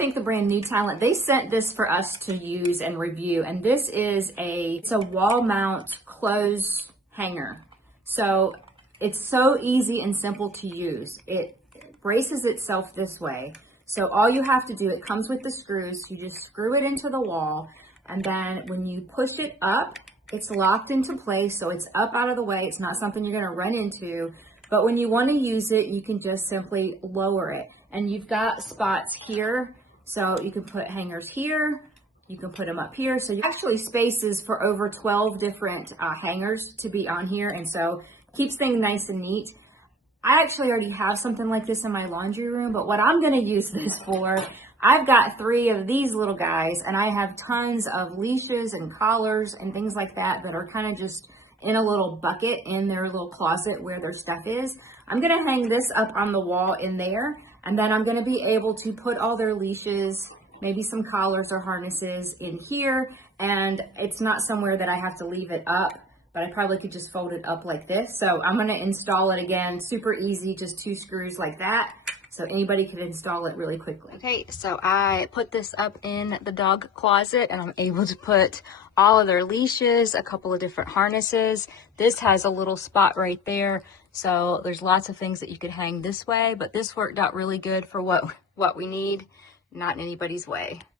thank the brand New Talent. They sent this for us to use and review, and this is it's a wall mount clothes hanger. So it's so easy and simple to use. It braces itself this way. So all you have to do, it comes with the screws. You just screw it into the wall, and then when you push it up, it's locked into place. So it's up out of the way. It's not something you're gonna run into. But when you want to use it, you can just simply lower it. And you've got spots here, so you can put hangers here, you can put them up here. So you actually spaces for over 12 different hangers to be on here, and so keeps things nice and neat. I actually already have something like this in my laundry room, but what I'm gonna use this for, I've got 3 of these little guys, and I have tons of leashes and collars and things like that that are kind of just in a little bucket in their little closet where their stuff is. I'm gonna hang this up on the wall in there, and then I'm gonna be able to put all their leashes, maybe some collars or harnesses in here, and it's not somewhere that I have to leave it up, but I probably could just fold it up like this. So I'm gonna install it again, super easy, just 2 screws like that. So anybody could install it really quickly. Okay, so I put this up in the dog closet, and I'm able to put all of their leashes, a couple of different harnesses. This has a little spot right there. So there's lots of things that you could hang this way, but this worked out really good for what we need, not in anybody's way.